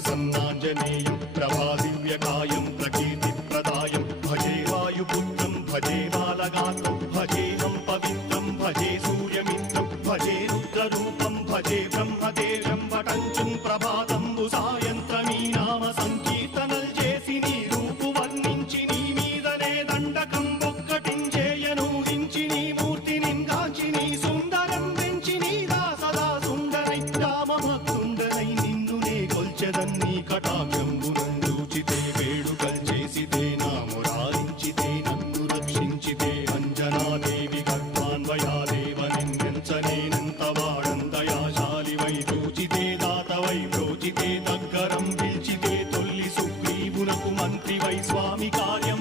प्रसन्नाञ्जनेयं प्रभादिव्यकायं प्रकीर्तिप्रदायं भजे वायुपुत्रं भजे बालगात्रं भजेऽहं पवित्रं भजे सूर्यमित्रं भजे रुद्ररूपं भजे ब्रह्मदेवं वटञ्चं ప్రభాతంబు సాయంత్రమీ నామ సంకీర్తనల్ చేసి నీ రూపు వర్ణించి నీ మీదనే దండకం ఒక్కటించేయను హించి నీ మూర్తిని గాంచి నీ సుందరం పెంచి నీ దాసదా సుందరై రామభక్తుండనై నిన్నునే కొల్చెదన్ని కటాక్షంబునందూచితే వేడుకల్ చేసితే నా మురారించితే నన్ను రక్షించితే అంజనాదేవి గర్భాన్వయాదేవ నిందించనేనంత వాడంతయాశాలివై చూచితే దాతవై బ్రోచితే దగ్గరం పిలిచితే తొల్లి సుగ్రీవునకు మంత్రివై స్వామి కార్యం